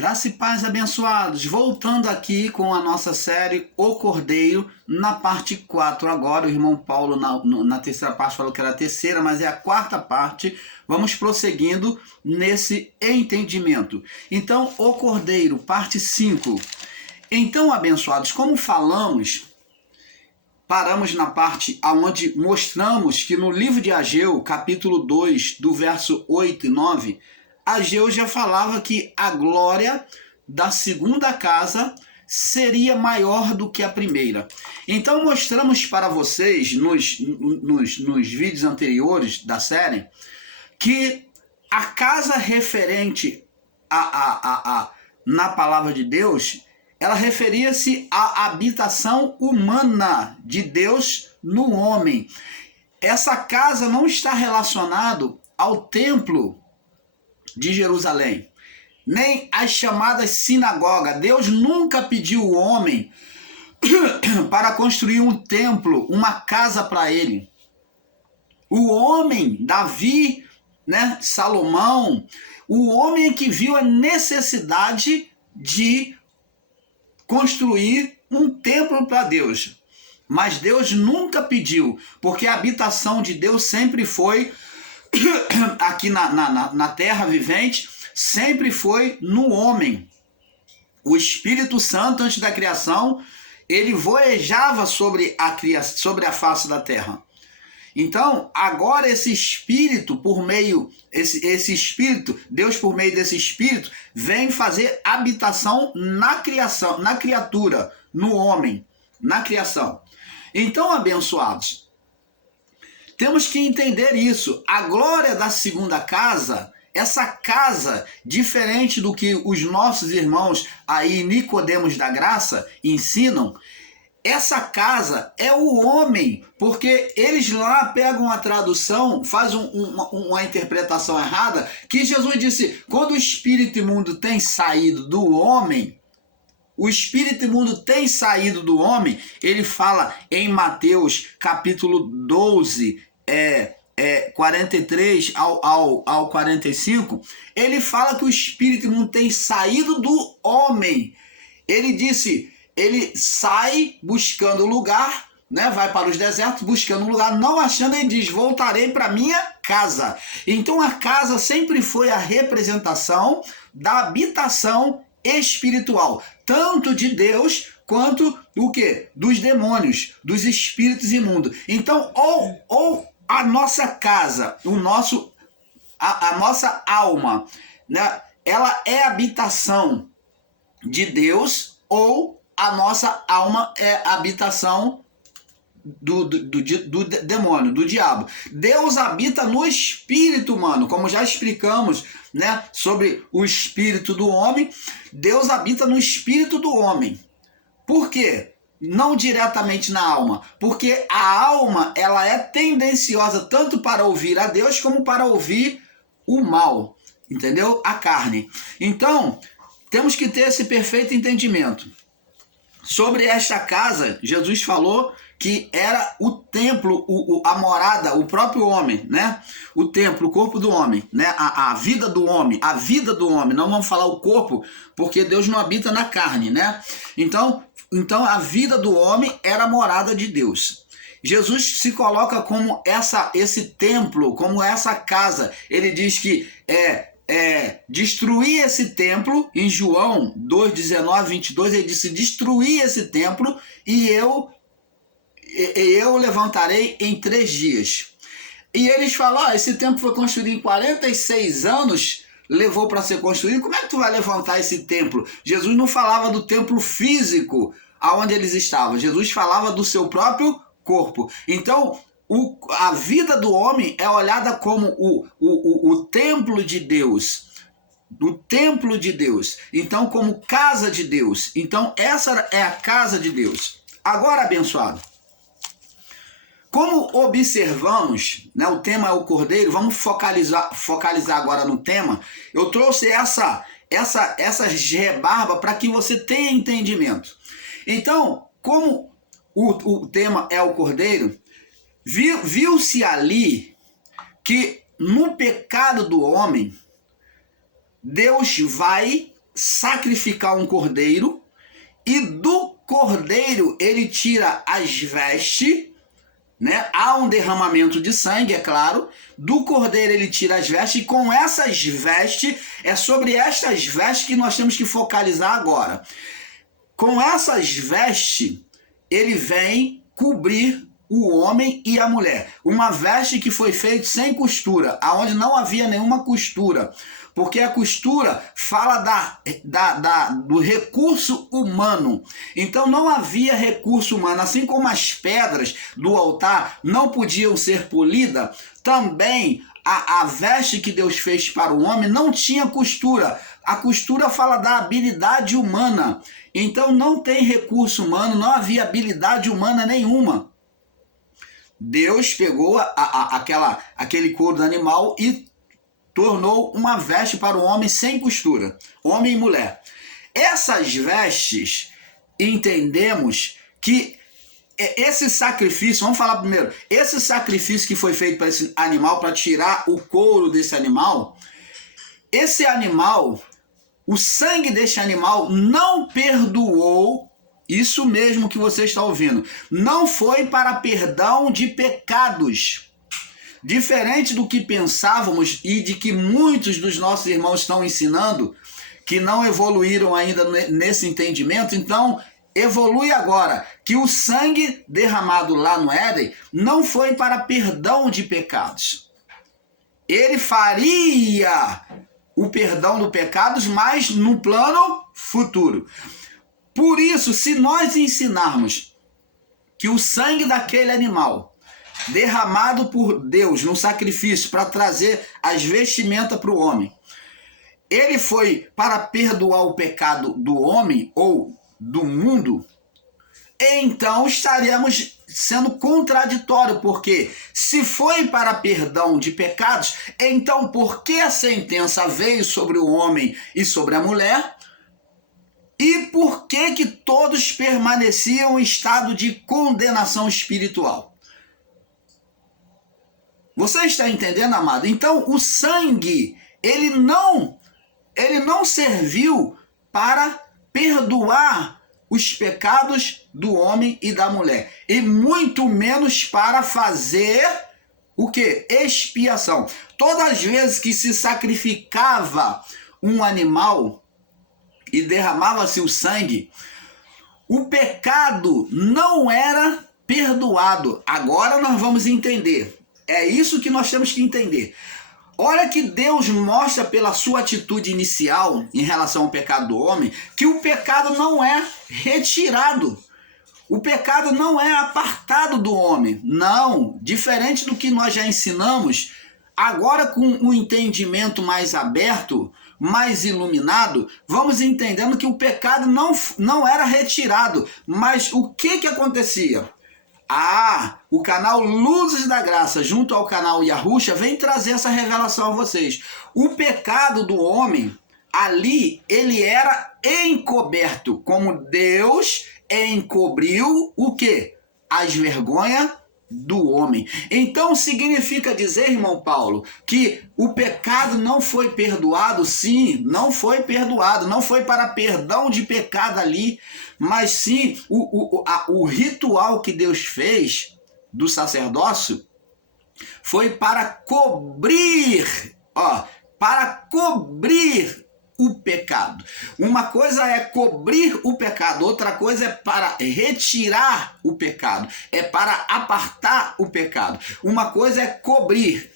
Graça e paz, abençoados, voltando aqui com a nossa série O Cordeiro, na parte 4 agora. O irmão Paulo na terceira parte falou que era a terceira, mas é a quarta parte. Vamos prosseguindo nesse entendimento. Então, O Cordeiro, parte 5. Então, abençoados, como falamos, paramos na parte onde mostramos que no livro de Ageu, capítulo 2, do verso 8 e 9, Ageu já falava que a glória da segunda casa seria maior do que a primeira. Então mostramos para vocês nos vídeos anteriores da série que a casa referente na palavra de Deus, ela referia-se à habitação humana de Deus no homem. Essa casa não está relacionada ao templo de Jerusalém, nem as chamadas sinagogas. Deus nunca pediu o homem para construir um templo, uma casa para ele. O homem, Davi, Salomão, o homem que viu a necessidade de construir um templo para Deus. Mas Deus nunca pediu, porque a habitação de Deus sempre foi aqui na terra vivente, sempre foi no homem. O Espírito Santo, antes da criação, ele voejava sobre a face da terra. Então, agora esse Espírito, esse Espírito, Deus por meio desse Espírito, vem fazer habitação na criação, na criatura, no homem, na criação. Então, abençoados, temos que entender isso. A glória da segunda casa, essa casa, diferente do que os nossos irmãos aí, Nicodemos da Graça, ensinam, essa casa é o homem, porque eles lá pegam a tradução, fazem uma interpretação errada, que Jesus disse, quando o espírito imundo tem saído do homem, o espírito imundo tem saído do homem, ele fala em Mateus capítulo 12, 43 ao 45, ele fala que o espírito imundo tem saído do homem. Ele disse, ele sai buscando lugar, vai para os desertos buscando um lugar, não achando, ele diz, voltarei para minha casa. Então a casa sempre foi a representação da habitação espiritual, tanto de Deus quanto do quê? Dos demônios, dos espíritos imundos. Então, ou a nossa casa, a nossa alma, ela é habitação de Deus, ou a nossa alma é habitação do demônio, do diabo. Deus habita no espírito humano, como já explicamos, sobre o espírito do homem. Deus habita no espírito do homem. Por quê? Não diretamente na alma, porque a alma, ela é tendenciosa tanto para ouvir a Deus como para ouvir o mal, entendeu? A carne. Então, temos que ter esse perfeito entendimento. Sobre esta casa, Jesus falou que era o templo, a morada, o próprio homem, O templo, o corpo do homem, A vida do homem, não vamos falar o corpo, porque Deus não habita na carne, Então a vida do homem era a morada de Deus. Jesus se coloca como esse templo, como essa casa. Ele diz que destruir esse templo, em João 2, 19, 22, ele disse, destruir esse templo e eu levantarei em 3 dias. E eles falam, esse templo foi construído em 46 anos, levou para ser construído, como é que tu vai levantar esse templo? Jesus não falava do templo físico aonde eles estavam, Jesus falava do seu próprio corpo. Então, a vida do homem é olhada como o templo de Deus, do templo de Deus, então como casa de Deus. Então essa é a casa de Deus. Agora, abençoado, como observamos, o tema é o Cordeiro, vamos focalizar agora no tema. Eu trouxe essa rebarba para que você tenha entendimento. Então, como o tema é o Cordeiro, viu-se ali que no pecado do homem, Deus vai sacrificar um cordeiro, e do cordeiro ele tira as vestes, né? Há um derramamento de sangue, é claro. Do cordeiro ele tira as vestes, e com essas vestes, é sobre estas vestes que nós temos que focalizar agora. Com essas vestes, ele vem cobrir o homem e a mulher. Uma veste que foi feita sem costura, aonde não havia nenhuma costura. Porque a costura fala do recurso humano. Então não havia recurso humano. Assim como as pedras do altar não podiam ser polidas, também a veste que Deus fez para o homem não tinha costura. A costura fala da habilidade humana. Então não tem recurso humano, não havia habilidade humana nenhuma. Deus pegou aquele couro do animal e tornou uma veste para o homem sem costura, homem e mulher. Essas vestes, entendemos que esse sacrifício, vamos falar primeiro, esse sacrifício que foi feito para esse animal, para tirar o couro desse animal, esse animal, o sangue desse animal não perdoou, isso mesmo que você está ouvindo, não foi para perdão de pecados. Diferente do que pensávamos e de que muitos dos nossos irmãos estão ensinando, que não evoluíram ainda nesse entendimento, então evolui agora, que o sangue derramado lá no Éden não foi para perdão de pecados. Ele faria o perdão dos pecados, mas no plano futuro. Por isso, se nós ensinarmos que o sangue daquele animal derramado por Deus no sacrifício para trazer as vestimentas para o homem, ele foi para perdoar o pecado do homem ou do mundo, então estaremos sendo contraditório, porque se foi para perdão de pecados, então por que a sentença veio sobre o homem e sobre a mulher? E por que todos permaneciam em estado de condenação espiritual? Você está entendendo, amado? Então, o sangue, ele não serviu para perdoar os pecados do homem e da mulher. E muito menos para fazer o quê? Expiação. Todas as vezes que se sacrificava um animal e derramava-se o sangue, o pecado não era perdoado. Agora nós vamos entender. É isso que nós temos que entender. Olha que Deus mostra pela sua atitude inicial em relação ao pecado do homem, que o pecado não é retirado. O pecado não é apartado do homem. Não, diferente do que nós já ensinamos, agora com um entendimento mais aberto, mais iluminado, vamos entendendo que o pecado não era retirado. Mas o que acontecia? O canal Luzes da Graça, junto ao canal Yahusha, vem trazer essa revelação a vocês. O pecado do homem, ali, ele era encoberto, como Deus encobriu o quê? As vergonhas do homem. Então significa dizer, irmão Paulo, que o pecado não foi perdoado? Sim, não foi perdoado, não foi para perdão de pecado ali, mas sim o ritual que Deus fez do sacerdócio foi para cobrir, o pecado. Uma coisa é cobrir o pecado, outra coisa é para retirar o pecado, é para apartar o pecado. Uma coisa é cobrir,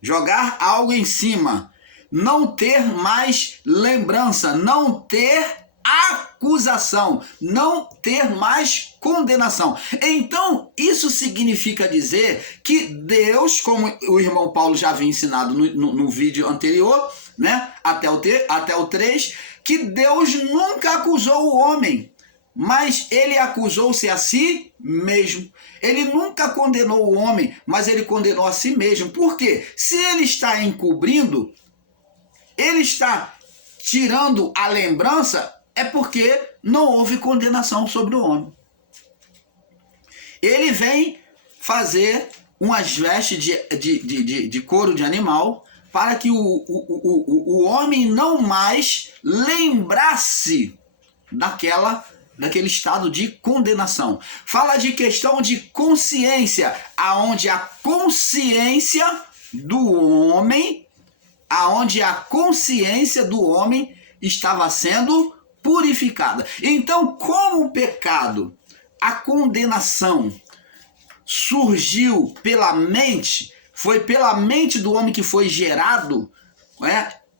jogar algo em cima, não ter mais lembrança, não ter acusação, não ter mais condenação. Então, isso significa dizer que Deus, como o irmão Paulo já havia ensinado no vídeo anterior, né, até o 3, que Deus nunca acusou o homem, mas ele acusou-se a si mesmo. Ele nunca condenou o homem, mas ele condenou a si mesmo. Por quê? Se ele está encobrindo, ele está tirando a lembrança, é porque não houve condenação sobre o homem. Ele vem fazer umas vestes de couro de animal, para que o homem não mais lembrasse daquele estado de condenação. Fala de questão de consciência, aonde a consciência do homem estava sendo purificada. Então, como o pecado, a condenação surgiu pela mente, foi pela mente do homem que foi gerado,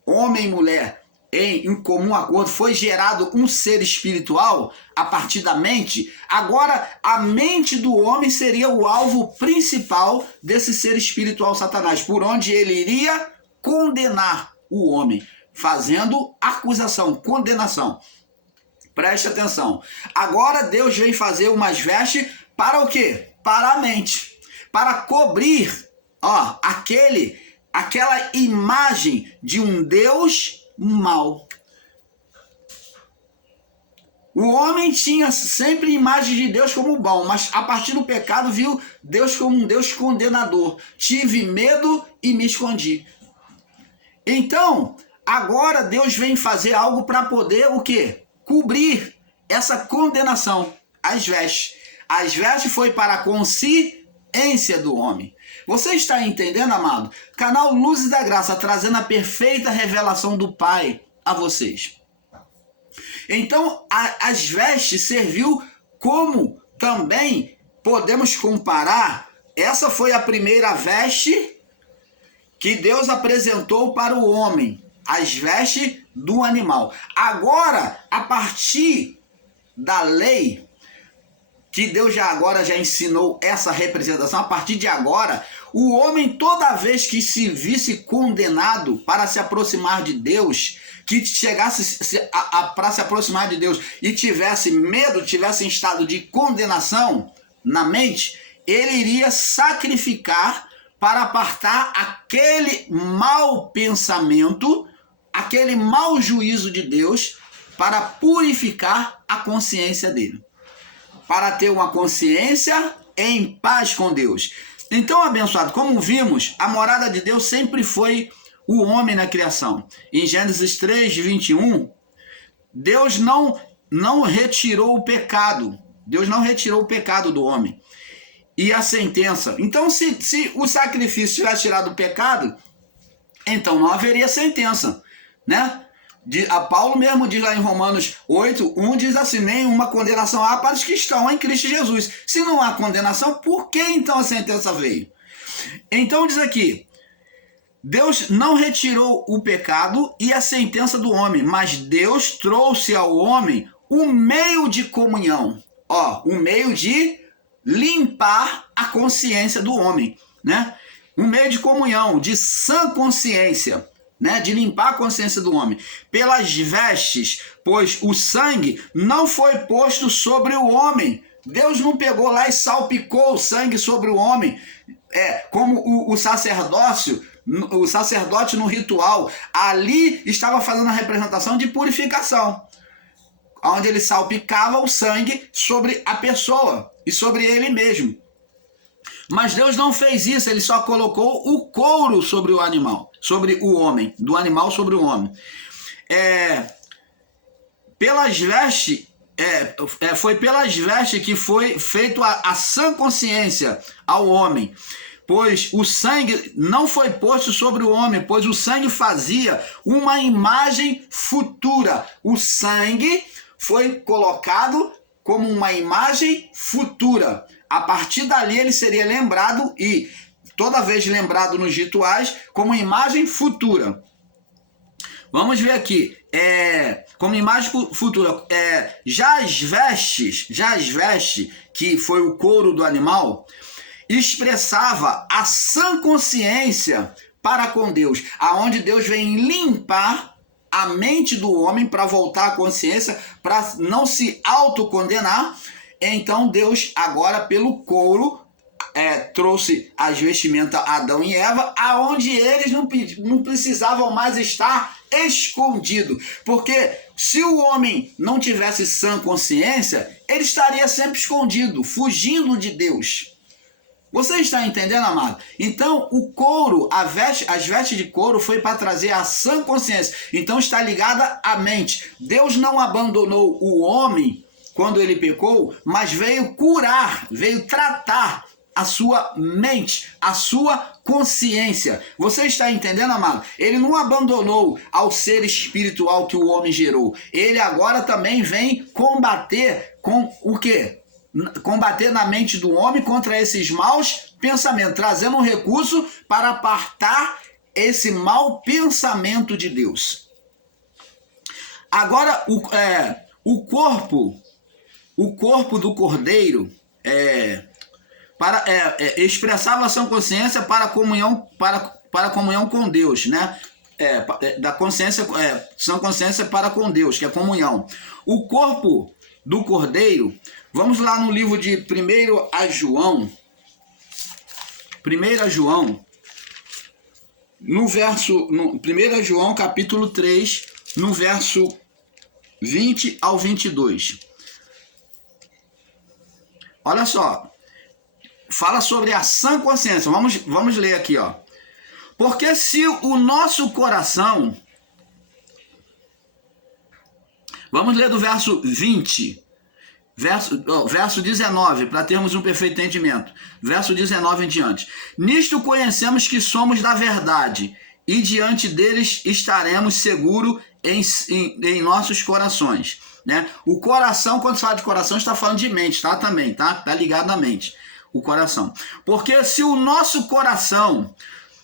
homem e mulher, em comum acordo, foi gerado um ser espiritual a partir da mente. Agora, a mente do homem seria o alvo principal desse ser espiritual Satanás, por onde ele iria condenar o homem, fazendo acusação, condenação. Preste atenção. Agora Deus vem fazer umas vestes para o quê? Para a mente. Para cobrir, aquela imagem de um Deus mal. O homem tinha sempre imagem de Deus como bom, mas a partir do pecado viu Deus como um Deus condenador. Tive medo e me escondi. Então, agora Deus vem fazer algo para poder o quê? Cobrir essa condenação. As vestes. As vestes foi para a consciência do homem. Você está entendendo, amado? Canal Luzes da Graça, trazendo a perfeita revelação do Pai a vocês. Então, as vestes serviu como também podemos comparar. Essa foi a primeira veste que Deus apresentou para o homem. As vestes do animal. Agora, a partir da lei, que Deus já ensinou essa representação, a partir de agora, o homem, toda vez que se visse condenado para se aproximar de Deus, que chegasse para se aproximar de Deus e tivesse medo, tivesse em estado de condenação na mente, ele iria sacrificar para apartar aquele mau pensamento, aquele mau juízo de Deus, para purificar a consciência dele. Para ter uma consciência em paz com Deus. Então, abençoado, como vimos, a morada de Deus sempre foi o homem na criação. Em Gênesis 3, 21, Deus não retirou o pecado. Deus não retirou o pecado do homem. E a sentença. Então, se o sacrifício tivesse tirado o pecado, então não haveria sentença, né? A Paulo mesmo diz lá em Romanos 8, 1, diz assim: nenhuma condenação há para os que estão em Cristo Jesus. Se não há condenação, por que então a sentença veio? Então diz aqui, Deus não retirou o pecado e a sentença do homem, mas Deus trouxe ao homem um meio de comunhão, um meio de limpar a consciência do homem, né? Um meio de comunhão, de sã consciência, né, de limpar a consciência do homem, pelas vestes, pois o sangue não foi posto sobre o homem. Deus não pegou lá e salpicou o sangue sobre o homem, como o sacerdote no ritual, ali estava fazendo a representação de purificação, onde ele salpicava o sangue sobre a pessoa e sobre ele mesmo. Mas Deus não fez isso, ele só colocou o couro sobre o animal, sobre o homem, do animal sobre o homem. Pelas vestes, foi pelas vestes que foi feito a sã consciência ao homem, pois o sangue não foi posto sobre o homem, pois o sangue fazia uma imagem futura. O sangue foi colocado como uma imagem futura. A partir dali ele seria lembrado, e toda vez lembrado nos rituais, como imagem futura. Vamos ver aqui, como imagem futura, já as vestes, que foi o couro do animal, expressava a sã consciência para com Deus, aonde Deus vem limpar a mente do homem para voltar à consciência, para não se autocondenar. Então Deus agora pelo couro trouxe as vestimentas a Adão e Eva, aonde eles não precisavam mais estar escondidos, porque se o homem não tivesse sã consciência, ele estaria sempre escondido, fugindo de Deus, Você está entendendo, amado? Então, o couro, as vestes de couro foi para trazer a sã consciência. Então, está ligada à mente. Deus não abandonou o homem quando ele pecou, mas veio curar, veio tratar a sua mente, a sua consciência. Você está entendendo, amado? Ele não abandonou ao ser espiritual que o homem gerou. Ele agora também vem combater com o quê? Combater na mente do homem contra esses maus pensamentos, trazendo um recurso para apartar esse mau pensamento de Deus. Agora, o corpo do cordeiro expressava a sua consciência para a comunhão com Deus, né? Sã consciência para com Deus, que é comunhão. O corpo do cordeiro, vamos lá no livro de 1 João, no 1 João capítulo 3, no verso 20 ao 22. Olha só, fala sobre a sã consciência. Vamos ler aqui, ó. Porque se o nosso coração... Vamos ler do verso 20, verso 19, para termos um perfeito entendimento. Verso 19 em diante. Nisto conhecemos que somos da verdade, e diante deles estaremos seguros em nossos corações. Né? O coração, quando se fala de coração, está falando de mente, tá? Também, tá? Tá ligado à mente, o coração. Porque se o nosso coração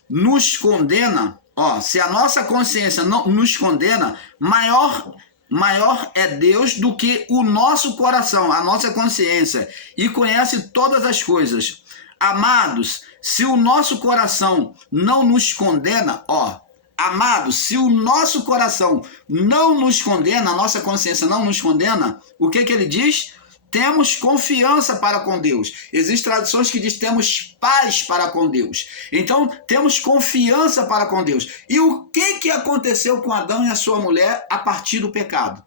nos condena, se a nossa consciência não nos condena, maior é Deus do que o nosso coração, a nossa consciência, e conhece todas as coisas. Amados, se o nosso coração não nos condena, amados, se o nosso coração não nos condena, a nossa consciência não nos condena, o que ele diz? Temos confiança para com Deus. Existem traduções que dizem temos paz para com Deus. Então, temos confiança para com Deus. E o que aconteceu com Adão e a sua mulher a partir do pecado?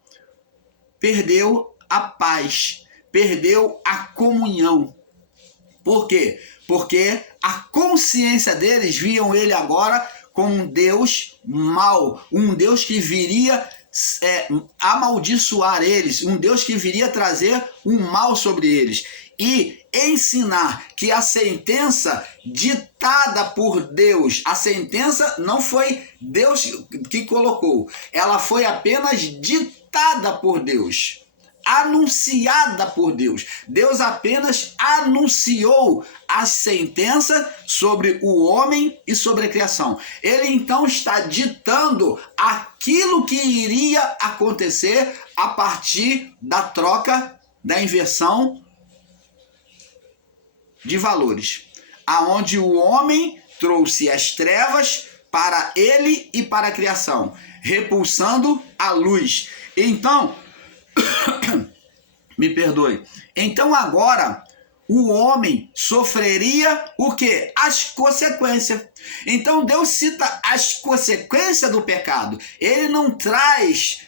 Perdeu a paz, perdeu a comunhão. Por quê? Porque a consciência deles viam ele agora como um Deus mau, um Deus que viria amaldiçoar eles, um Deus que viria trazer um mal sobre eles e ensinar que a sentença ditada por Deus, a sentença não foi Deus que colocou, ela foi apenas ditada por Deus, anunciada por Deus. Deus apenas anunciou a sentença sobre o homem e sobre a criação. Ele então está ditando aquilo que iria acontecer a partir da troca, da inversão de valores, aonde o homem trouxe as trevas para ele e para a criação, repulsando a luz. Então, me perdoe. Então agora o homem sofreria o quê? As consequências. Então Deus cita as consequências do pecado. Ele não traz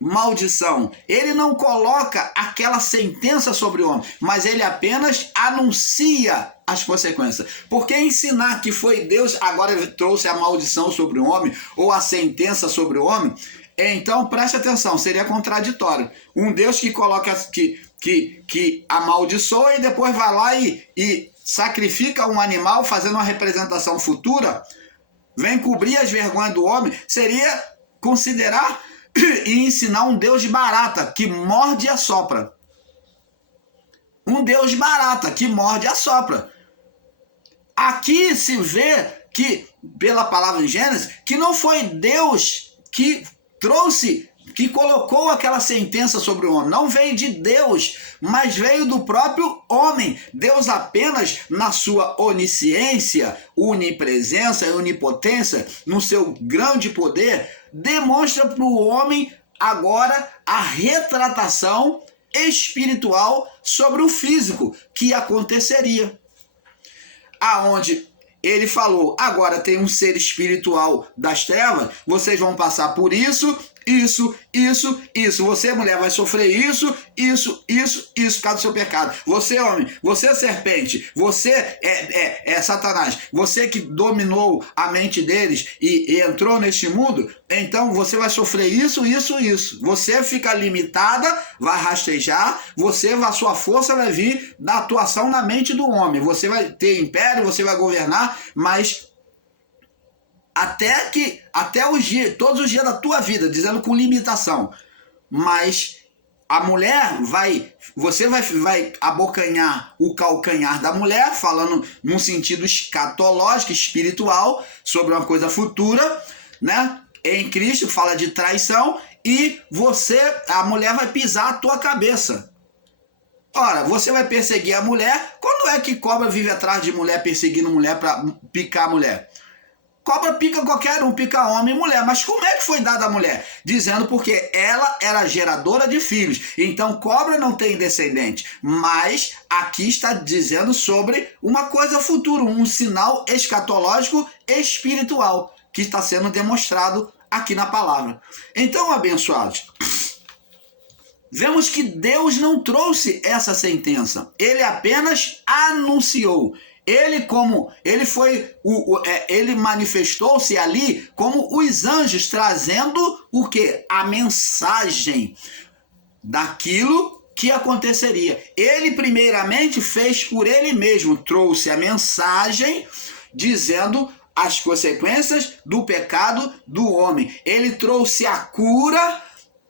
maldição. Ele não coloca aquela sentença sobre o homem, mas ele apenas anuncia as consequências. Porque ensinar que foi Deus agora trouxe a maldição sobre o homem ou a sentença sobre o homem, então preste atenção, seria contraditório. Um Deus que coloca que amaldiçoa e depois vai lá e sacrifica um animal fazendo uma representação futura, vem cobrir as vergonhas do homem, seria considerar e ensinar um Deus de barata que morde e assopra. Um Deus de barata que morde e assopra. Aqui se vê que, pela palavra em Gênesis, que não foi Deus que trouxe, que colocou aquela sentença sobre o homem. Não veio de Deus, mas veio do próprio homem. Deus apenas, na sua onisciência, onipresença e onipotência, no seu grande poder, demonstra para o homem agora a retratação espiritual sobre o físico que aconteceria. Aonde ele falou, agora tem um ser espiritual das trevas, vocês vão passar por isso isso, isso, isso. Você, mulher, vai sofrer isso, isso, isso, isso, por causa do seu pecado. Você, homem, você é serpente, você é Satanás, você que dominou a mente deles e entrou neste mundo, então você vai sofrer isso, isso, isso. Você fica limitada, vai rastejar, a sua força vai vir da atuação na mente do homem. Você vai ter império, você vai governar, mas até os dias, todos os dias da tua vida, dizendo com limitação. Mas a mulher você vai abocanhar o calcanhar da mulher, falando num sentido escatológico, espiritual, sobre uma coisa futura, né? Em Cristo, fala de traição, e a mulher vai pisar a tua cabeça. Ora, você vai perseguir a mulher. Quando é que cobra vive atrás de mulher, perseguindo mulher para picar a mulher? Cobra pica qualquer um, pica homem e mulher. Mas como é que foi dada a mulher? Dizendo porque ela era geradora de filhos. Então cobra não tem descendente. Mas aqui está dizendo sobre uma coisa futura, um sinal escatológico espiritual que está sendo demonstrado aqui na palavra. Então, abençoados, vemos que Deus não trouxe essa sentença. Ele apenas anunciou. Ele manifestou-se ali como os anjos, trazendo o quê? A mensagem daquilo que aconteceria. Ele primeiramente fez por ele mesmo, trouxe a mensagem dizendo as consequências do pecado do homem. Ele trouxe a cura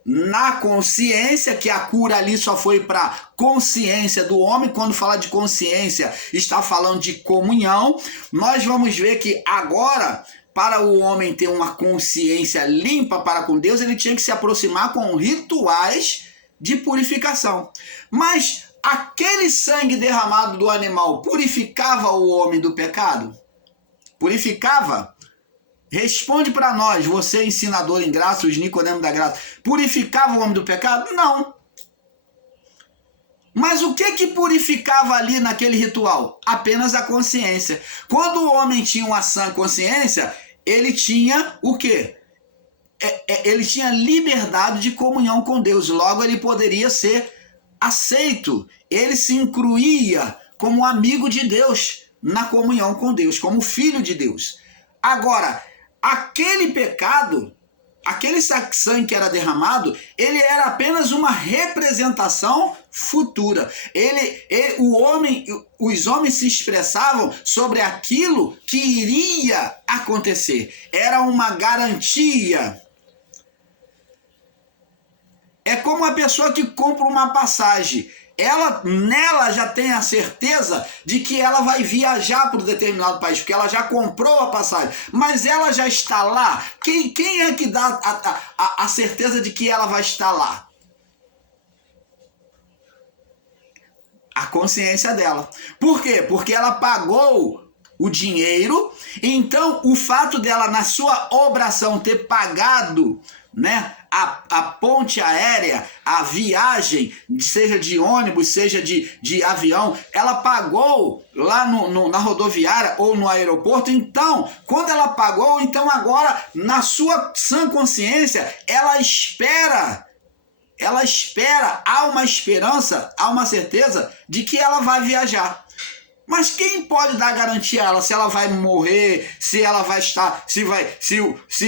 na consciência, que a cura ali só foi para consciência do homem. Quando fala de consciência, está falando de comunhão. Nós vamos ver que agora, para o homem ter uma consciência limpa para com Deus, ele tinha que se aproximar com rituais de purificação. Mas aquele sangue derramado do animal purificava o homem do pecado? Purificava? Responde para nós, você ensinador em graça, os Nicodemos da graça. Purificava o homem do pecado? Não. Mas o que purificava ali naquele ritual? Apenas a consciência. Quando o homem tinha uma sã consciência, ele tinha o quê? Ele tinha liberdade de comunhão com Deus. Logo, ele poderia ser aceito. Ele se incluía como amigo de Deus na comunhão com Deus, como filho de Deus. Agora, aquele pecado, aquele sangue que era derramado, ele era apenas uma representação futura. Os homens se expressavam sobre aquilo que iria acontecer. Era uma garantia. É como a pessoa que compra uma passagem. Nela já tem a certeza de que ela vai viajar para um determinado país, porque ela já comprou a passagem, mas ela já está lá. Quem é que dá a certeza de que ela vai estar lá? A consciência dela. Por quê? Porque ela pagou o dinheiro, então o fato dela, na sua obração, ter pagado, né, a ponte aérea, a viagem, seja de ônibus, seja de avião, ela pagou lá na rodoviária ou no aeroporto. Então, quando ela pagou, então agora, na sua sã consciência, ela espera, há uma esperança, há uma certeza de que ela vai viajar. Mas quem pode dar garantia a ela se ela vai morrer, se ela vai estar, se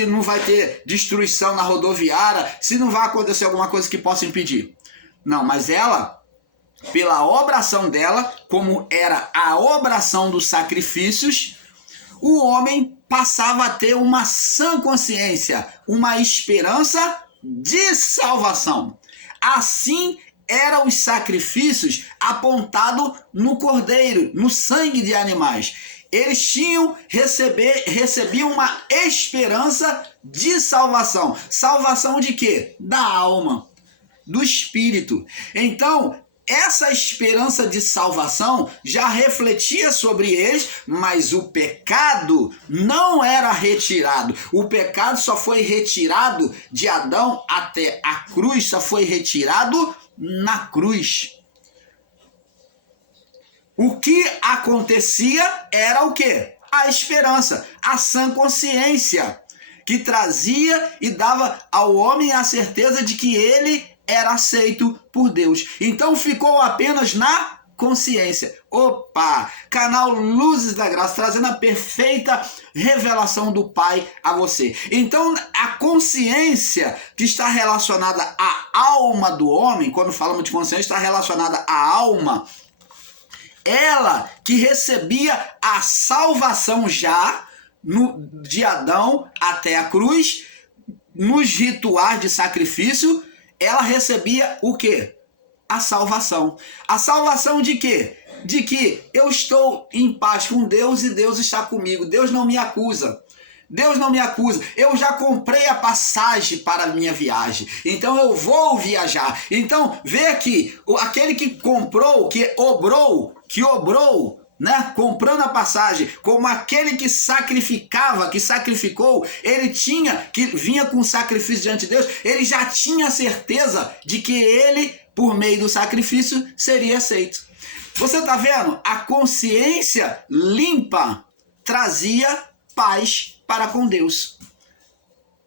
não vai ter destruição na rodoviária, se não vai acontecer alguma coisa que possa impedir? Não, mas ela, pela obração dela, como era a obração dos sacrifícios, o homem passava a ter uma sã consciência, uma esperança de salvação. Assim eram os sacrifícios apontados no cordeiro, no sangue de animais. Eles recebiam uma esperança de salvação. Salvação de quê? Da alma, do espírito. Então, essa esperança de salvação já refletia sobre eles, mas o pecado não era retirado. O pecado só foi retirado de Adão até a cruz, só foi retirado na cruz. O que acontecia era o quê? A esperança, a sã consciência. que trazia e dava ao homem a certeza de que ele era aceito por Deus. Então ficou apenas na consciência. Opa! Canal Luzes da Graça, trazendo a perfeita revelação do Pai a você. Então, a consciência que está relacionada à alma do homem, quando falamos de consciência, está relacionada à alma, ela que recebia a salvação já de Adão até a cruz, nos rituais de sacrifício, ela recebia o quê? A salvação. A salvação de quê? De que eu estou em paz com Deus e Deus está comigo. Deus não me acusa. Deus não me acusa. Eu já comprei a passagem para a minha viagem. Então eu vou viajar. Então vê aqui, aquele que comprou, que obrou, né? Comprando a passagem, como aquele que sacrificava, que sacrificou, ele que vinha com sacrifício diante de Deus, ele já tinha certeza de que ele, por meio do sacrifício, seria aceito. Você está vendo? A consciência limpa trazia paz para com Deus.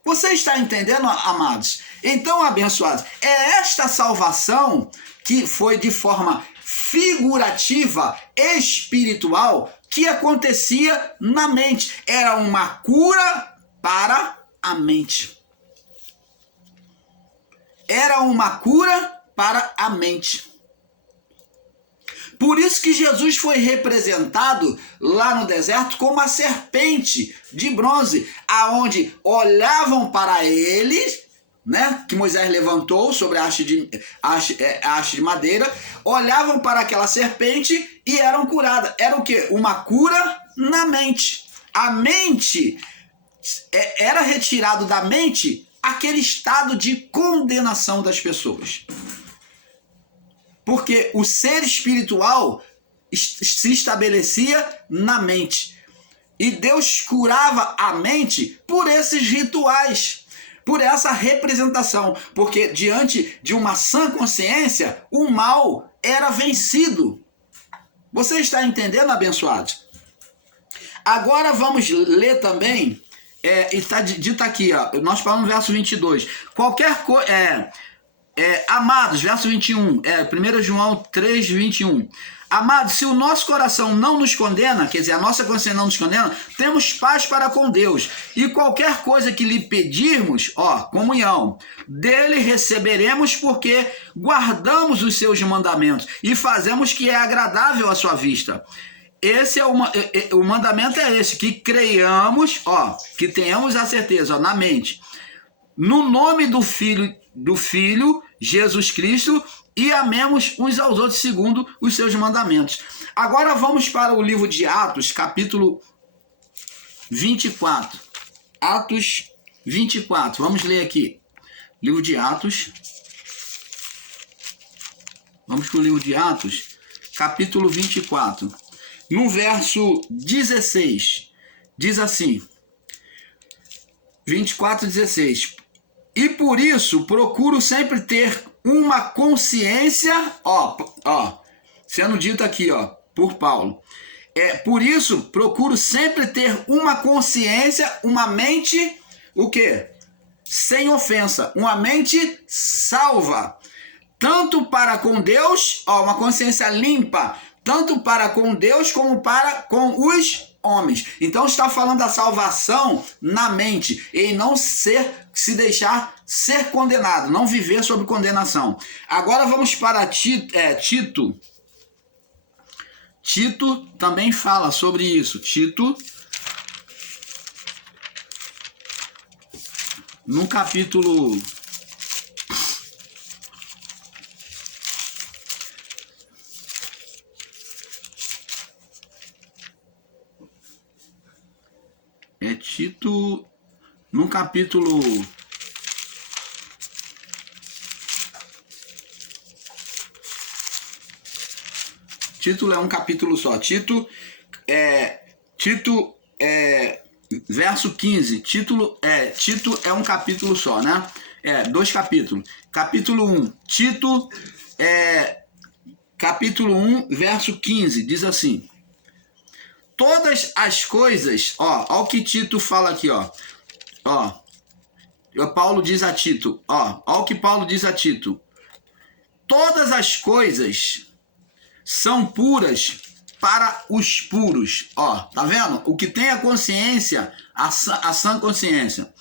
Você está entendendo, amados? Então, abençoados, é esta salvação que foi de forma figurativa, espiritual, que acontecia na mente. Era uma cura para a mente. Era uma cura para a mente. Por isso que Jesus foi representado lá no deserto como a serpente de bronze, aonde olhavam para ele, né, que Moisés levantou sobre a haste de madeira, olhavam para aquela serpente e eram curadas. Era o quê? Uma cura na mente. A mente, era retirado da mente aquele estado de condenação das pessoas. Porque o ser espiritual se estabelecia na mente. E Deus curava a mente por esses rituais, por essa representação. Porque diante de uma sã consciência, o mal era vencido. Você está entendendo, abençoado? Agora vamos ler também, está dito aqui, ó, nós falamos no verso 22. Qualquer coisa... amados, verso 21, 1 João 3, 21. Amados, se o nosso coração não nos condena, quer dizer, a nossa consciência não nos condena, temos paz para com Deus. E qualquer coisa que lhe pedirmos, comunhão, dele receberemos porque guardamos os seus mandamentos e fazemos o que é agradável à sua vista. Esse é o mandamento é esse, que creiamos, que tenhamos a certeza, na mente, no nome do Filho Jesus Cristo, e amemos uns aos outros segundo os seus mandamentos. Agora vamos para o livro de Atos, capítulo 24. Atos 24, vamos ler aqui. Livro de Atos. Vamos para o livro de Atos, capítulo 24. No verso 16, diz assim, 24:16. E por isso procuro sempre ter uma consciência, sendo dito aqui, por Paulo. Por isso procuro sempre ter uma consciência, uma mente, o quê? Sem ofensa, uma mente salva, tanto para com Deus, uma consciência limpa, tanto para com Deus como para com os homens. Então está falando da salvação na mente, e não se deixar ser condenado, não viver sob condenação. Agora vamos para Tito. Tito também fala sobre isso. Tito, no capítulo... Tito, no capítulo... Tito é um capítulo só. Tito, verso 15. Tito é um capítulo só, né? 2 capítulos. Capítulo 1. Tito, capítulo 1, verso 15. Diz assim: todas as coisas, ó o que Tito fala aqui, ó, Paulo diz a Tito, ó o que Paulo diz a Tito. Todas as coisas são puras para os puros. Ó, tá vendo? O que tem a consciência, a sã consciência.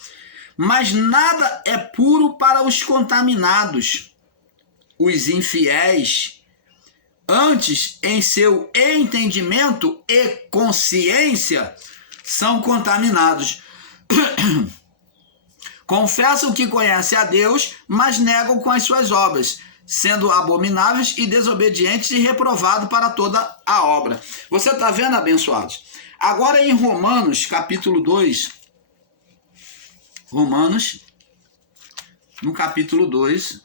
Mas nada é puro para os contaminados, os infiéis. Antes, em seu entendimento e consciência, são contaminados. Confessam que conhecem a Deus, mas negam com as suas obras, sendo abomináveis e desobedientes e reprovados para toda a obra. Você está vendo, abençoados? Agora em Romanos, capítulo 2, Romanos, no capítulo 2,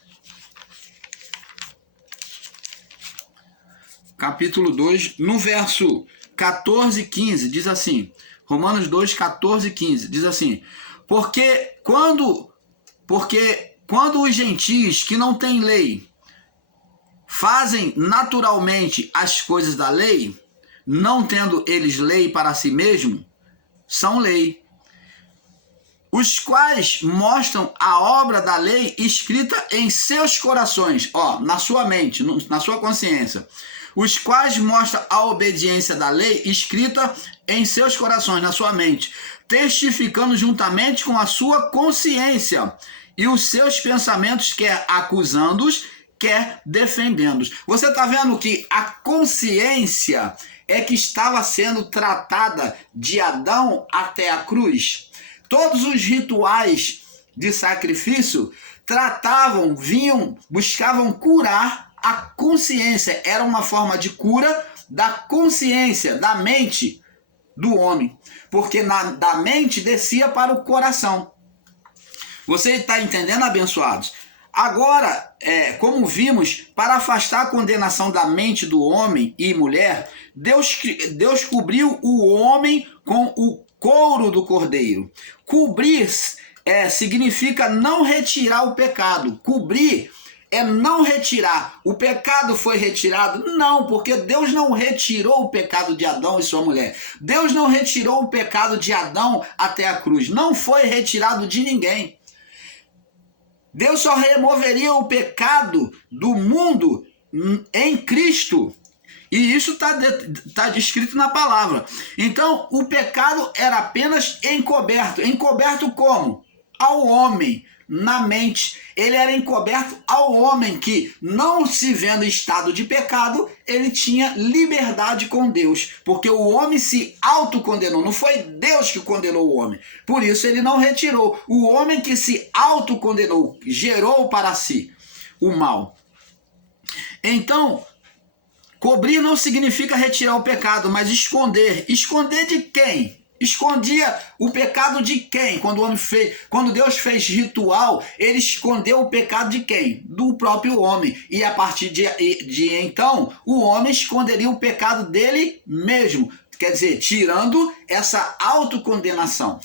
no verso 14 e 15, diz assim, Romanos 2, 14 e 15, diz assim, porque quando os gentios que não têm lei fazem naturalmente as coisas da lei, não tendo eles lei para si mesmo, são lei, os quais mostram a obra da lei escrita em seus corações, ó, na sua mente, na sua consciência, os quais mostram a obediência da lei escrita em seus corações, na sua mente, testificando juntamente com a sua consciência e os seus pensamentos, quer acusando-os, quer defendendo-os. Você está vendo que a consciência é que estava sendo tratada de Adão até a cruz? Todos os rituais de sacrifício buscavam curar a consciência. Era uma forma de cura da consciência, da mente do homem. Porque da mente descia para o coração. Você está entendendo, abençoados? Agora, como vimos, para afastar a condenação da mente do homem e mulher, Deus cobriu o homem com o couro do cordeiro. Cobrir significa não retirar o pecado. Cobrir é não retirar. O pecado foi retirado? Não, porque Deus não retirou o pecado de Adão e sua mulher. Deus não retirou o pecado de Adão até a cruz. Não foi retirado de ninguém. Deus só removeria o pecado do mundo em Cristo. E isso está descrito na palavra. Então, o pecado era apenas encoberto. Encoberto como? Ao homem, na mente. Ele era encoberto ao homem que, não se vendo em estado de pecado, ele tinha liberdade com Deus. Porque o homem se autocondenou. Não foi Deus que condenou o homem. Por isso ele não retirou. O homem que se autocondenou, gerou para si o mal. Então, cobrir não significa retirar o pecado, mas esconder. Esconder de quem? Escondia o pecado de quem? Quando Deus fez ritual, ele escondeu o pecado de quem? Do próprio homem. E a partir de então, o homem esconderia o pecado dele mesmo. Quer dizer, tirando essa autocondenação.